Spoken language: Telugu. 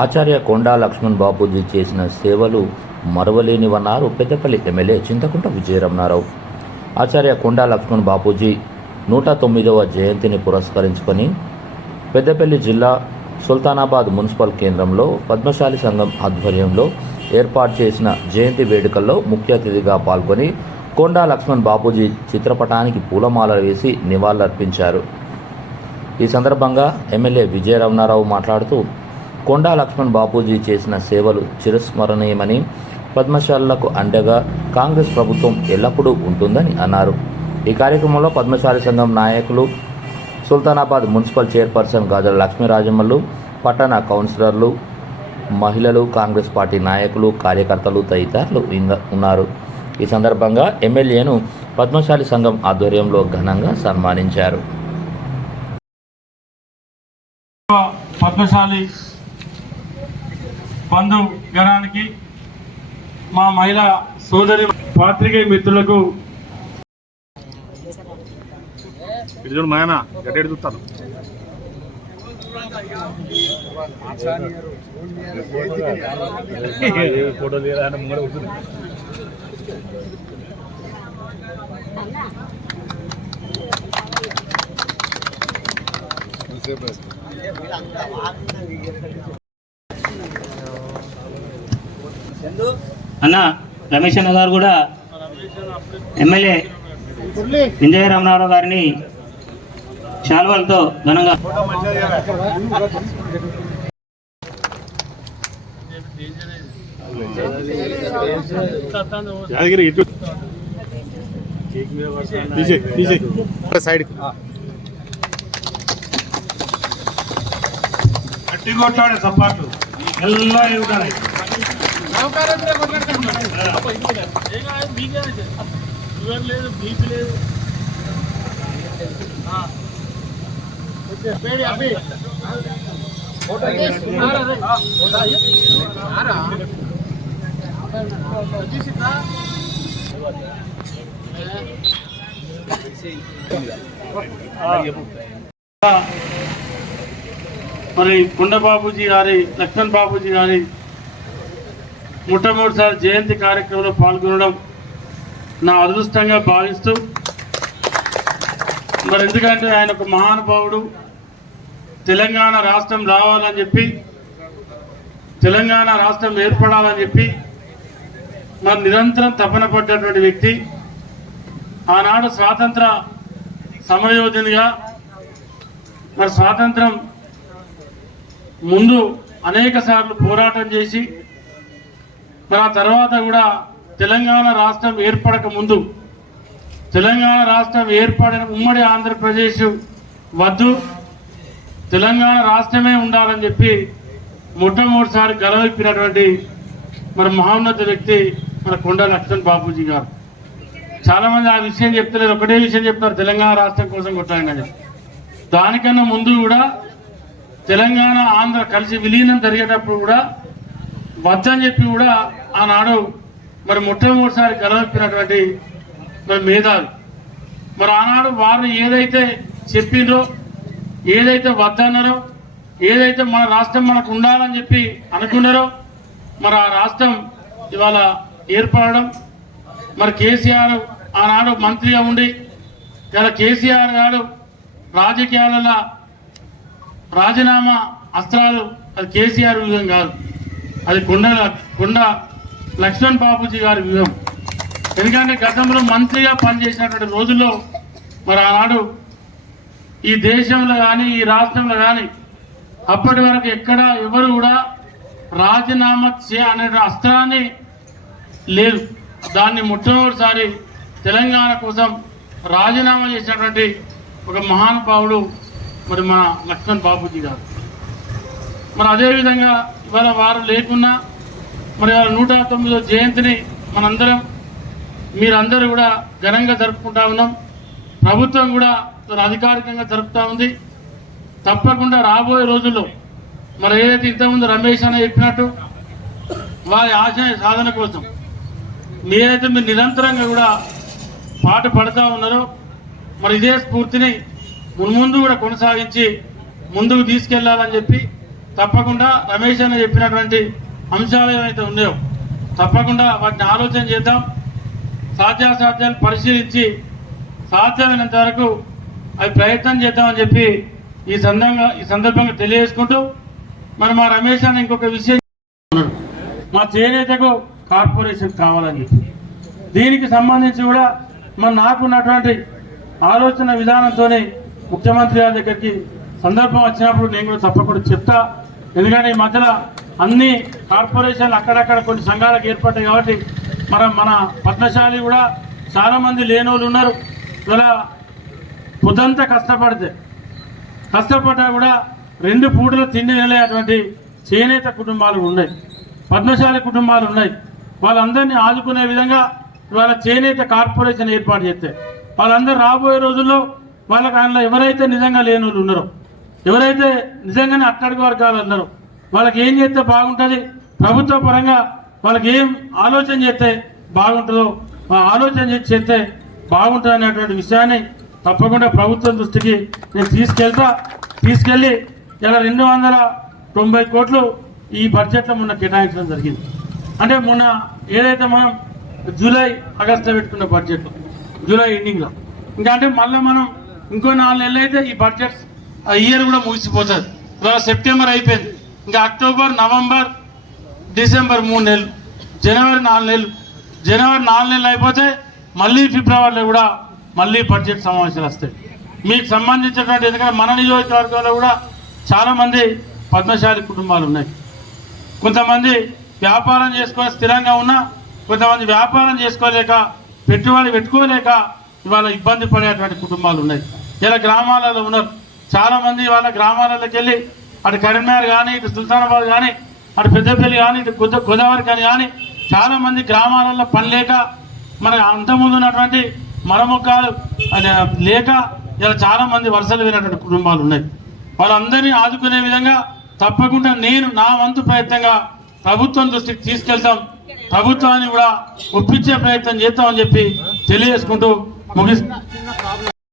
ఆచార్య కొండా లక్ష్మణ్ బాపూజీ చేసిన సేవలు మరవలేనివన్నారు పెద్దపల్లి ఎమ్మెల్యే చింతకుంట విజయరమణారావు. ఆచార్య కొండా లక్ష్మణ్ బాపూజీ నూట తొమ్మిదవ జయంతిని పురస్కరించుకొని పెద్దపల్లి జిల్లా సుల్తానాబాద్ మున్సిపల్ కేంద్రంలో పద్మశాలి సంఘం ఆధ్వర్యంలో ఏర్పాటు చేసిన జయంతి వేడుకల్లో ముఖ్య అతిథిగా పాల్గొని కొండా లక్ష్మణ్ బాపూజీ చిత్రపటానికి పూలమాలలు వేసి నివాళులర్పించారు. ఈ సందర్భంగా ఎమ్మెల్యే విజయరమణారావు మాట్లాడుతూ కొండా లక్ష్మణ్ బాపూజీ చేసిన సేవలు చిరస్మరణీయమని పద్మశాలకు అండగా కాంగ్రెస్ ప్రభుత్వం ఎల్లప్పుడూ ఉంటుందని అన్నారు. ఈ కార్యక్రమంలో పద్మశాలి సంఘం నాయకులు సుల్తానాబాద్ మున్సిపల్ చైర్పర్సన్ గాజల లక్ష్మీరాజమ్మలు పట్టణ కౌన్సిలర్లు మహిళలు కాంగ్రెస్ పార్టీ నాయకులు కార్యకర్తలు తదితరులు ఉన్నారు. ఈ సందర్భంగా ఎమ్మెల్యేను పద్మశాలి సంఘం ఆధ్వర్యంలో ఘనంగా సన్మానించారు. పద్మశాలి బంధు గణానికి మా మహిళా సోదరి పాత్రికేయ మిత్రులకు ఇటు చూడు మాయన గడ్డెడు చూస్తాను. ఫోటో లేదా ముంగడ కూర్చుంది. అన్న రమేష్ అన్న గారు కూడా ఎమ్మెల్యే వింజయ రామనారావు గారిని శాల్వాలతో ఘనంగా సైడ్ గట్టిగొట్టాడు సపాటు. ಎಲ್ಲ ಇವುಗಳಾಯ್ತು యాదగిరి ఇటు తీసే తీసే సైడ్ గట్టి కొట్టాడే సపాట్లు ఎల్లా ఎగుతాయి మరి కొండ బాబూజీ గారి లక్ష్మణ్ బాబూజీ గారి మొట్టమొదటిసారి జయంతి కార్యక్రమంలో పాల్గొనడం నా అదృష్టంగా భావిస్తూ మరి ఎందుకంటే ఆయన ఒక మహానుభావుడు తెలంగాణ రాష్ట్రం రావాలని చెప్పి తెలంగాణ రాష్ట్రం ఏర్పడాలని చెప్పి మరి నిరంతరం తపన పడ్డటువంటి వ్యక్తి. ఆనాడు స్వాతంత్ర సమయోధినిగా మరి స్వాతంత్రం ముందు అనేక సార్లు పోరాటం చేసి మరి ఆ తర్వాత కూడా తెలంగాణ రాష్ట్రం ఏర్పడక ముందు తెలంగాణ రాష్ట్రం ఏర్పడిన ఉమ్మడి ఆంధ్రప్రదేశ్ వద్దు తెలంగాణ రాష్ట్రమే ఉండాలని చెప్పి మొట్టమొదటిసారి గలవెప్పినటువంటి మన మహోన్నత వ్యక్తి మన కొండ లక్ష్మణ్ బాపూజీ గారు. చాలామంది ఆ విషయం చెప్తలేరు ఒకటే విషయం చెప్తారు తెలంగాణ రాష్ట్రం కోసం కొట్టాలని దానికన్నా ముందు కూడా తెలంగాణ ఆంధ్ర కలిసి విలీనం జరిగేటప్పుడు కూడా వద్దని చెప్పి కూడా ఆనాడు మరి మొట్టమొదటిసారి కలవెప్పినటువంటి మరి మేధావి. మరి ఆనాడు వారు ఏదైతే చెప్పిండ్రో ఏదైతే వద్దన్నారో ఏదైతే మన రాష్ట్రం మనకు ఉండాలని చెప్పి అనుకున్నారో మరి ఆ రాష్ట్రం ఇవాళ ఏర్పడడం మరి కేసీఆర్ ఆనాడు మంత్రిగా ఉండి ఇలా కేసీఆర్ గారు రాజకీయాలలో రాజీనామా అస్త్రాలు అది కేసీఆర్ వ్యూహం కాదు. అది కొండ కొండ లక్ష్మణ్ బాబుజీ గారి వ్యూహం. ఎందుకంటే గతంలో మంత్రిగా పనిచేసినటువంటి రోజుల్లో మరి ఆనాడు ఈ దేశంలో కానీ ఈ రాష్ట్రంలో కానీ అప్పటి వరకు ఎక్కడ ఎవరు కూడా రాజీనామా చే అనే అస్త్రాన్ని లేదు. దాన్ని మొట్టమొదటిసారి తెలంగాణ కోసం రాజీనామా చేసినటువంటి ఒక మహానుభావుడు మరి మా లక్ష్మణ్ బాబుజీ గారు. మరి అదేవిధంగా ఇవాళ వారు లేకున్నా మరి ఇవాళ నూట తొమ్మిదో జయంతిని మనందరం మీరందరూ కూడా ఘనంగా జరుపుకుంటా ఉన్నాం. ప్రభుత్వం కూడా చాలా అధికారికంగా జరుపుతూ ఉంది. తప్పకుండా రాబోయే రోజుల్లో మరి ఏదైతే ఇంతకుముందు రమేష్ అన్న చెప్పినట్టు వారి ఆశయ సాధన కోసం మీరైతే మీరు నిరంతరంగా కూడా పాటు పడుతూ ఉన్నారో మరి ఇదే స్ఫూర్తిని మున్ముందు కూడా కొనసాగించి ముందుకు తీసుకెళ్ళాలని చెప్పి తప్పకుండా రమేష్ అన్న చెప్పినటువంటి అంశాలు ఏవైతే ఉన్నాయో తప్పకుండా వాటిని ఆలోచన చేద్దాం. సాధ్యాసాధ్యాలు పరిశీలించి సాధ్యమైనంత వరకు అవి ప్రయత్నం చేద్దామని చెప్పి ఈ సందర్భంగా ఈ సందర్భంగా తెలియజేసుకుంటూ మరి మా రమేష్ అన్న ఇంకొక విషయం మా చేనేతకు కార్పొరేషన్ కావాలని చెప్పి. దీనికి సంబంధించి కూడా మరి నాకున్నటువంటి ఆలోచన విధానంతోనే ముఖ్యమంత్రి గారి దగ్గరికి సందర్భం వచ్చినప్పుడు నేను కూడా తప్పకుండా చెప్తా. ఎందుకంటే ఈ మధ్యలో అన్ని కార్పొరేషన్లు అక్కడక్కడ కొన్ని సంఘాలకు ఏర్పడ్డాయి కాబట్టి మన మన పద్మశాలి కూడా చాలా మంది లేని వాళ్ళు ఉన్నారు. ఇలా పొద్దంతా కష్టపడితే కష్టపడ్డా కూడా రెండు పూటలు తిండి తినలేటువంటి చేనేత కుటుంబాలు ఉన్నాయి. పద్మశాలి కుటుంబాలు ఉన్నాయి. వాళ్ళందరినీ ఆదుకునే విధంగా వాళ్ళ చేనేత కార్పొరేషన్ ఏర్పాటు చేస్తే వాళ్ళందరూ రాబోయే రోజుల్లో వాళ్ళకి అందులో ఎవరైతే నిజంగా లేని వాళ్ళు ఉన్నారో ఎవరైతే నిజంగానే అట్టడుగు వర్గాలు అందరూ వాళ్ళకి ఏం చేస్తే బాగుంటుంది ప్రభుత్వ పరంగా వాళ్ళకి ఏం ఆలోచన చేస్తే బాగుంటుందో ఆలోచన చేస్తే బాగుంటుంది అనేటువంటి విషయాన్ని తప్పకుండా ప్రభుత్వం దృష్టికి నేను తీసుకెళ్తా. తీసుకెళ్ళి ఇలా రెండు వందల తొంభై కోట్లు ఈ బడ్జెట్లో మొన్న కేటాయించడం జరిగింది. అంటే మొన్న ఏదైతే మనం జూలై ఆగస్టులో పెట్టుకున్న బడ్జెట్ జూలై ఎండింగ్లో. ఇంకా అంటే మళ్ళీ మనం ఇంకో నాలుగు నెలలు అయితే ఈ బడ్జెట్ ఆ ఇయర్ కూడా ముగిసిపోతుంది. ఇవాళ సెప్టెంబర్ అయిపోయింది. ఇంకా అక్టోబర్ నవంబర్ డిసెంబర్ మూడు నెలలు. జనవరి నాలుగు నెలలు. జనవరి నాలుగు నెలలు అయిపోతే మళ్ళీ ఫిబ్రవరిలో కూడా మళ్ళీ బడ్జెట్ సమావేశాలు వస్తాయి. మీకు సంబంధించినటువంటి ఎందుకంటే మన నియోజకవర్గంలో కూడా చాలామంది పద్మశాలి కుటుంబాలు ఉన్నాయి. కొంతమంది వ్యాపారం చేసుకొని స్థిరంగా ఉన్నా కొంతమంది వ్యాపారం చేసుకోలేక పెట్టుబడి పెట్టుకోలేక ఇవాళ ఇబ్బంది పడేటువంటి కుటుంబాలు ఉన్నాయి. ఇలా గ్రామాలలో ఉన్నారు. చాలా మంది వాళ్ళ గ్రామాలలోకి వెళ్ళి అటు కరీంనగర్ కానీ ఇటు సుల్తానాబాద్ కానీ అటు పెద్దపల్లి కానీ ఇటు గోద గోదావరి కానీ కానీ చాలా మంది గ్రామాలలో పని లేక మన అంతకుముందు ఉన్నటువంటి మరముఖాలు లేక ఇలా చాలా మంది వలసలు వెళ్ళినటువంటి కుటుంబాలు ఉన్నాయి. వాళ్ళందరినీ ఆదుకునే విధంగా తప్పకుండా నేను నా వంతు ప్రయత్నంగా ప్రభుత్వం దృష్టికి తీసుకెళ్తాం. ప్రభుత్వాన్ని కూడా ఒప్పించే ప్రయత్నం చేస్తామని చెప్పి తెలియజేసుకుంటూ ముగిస్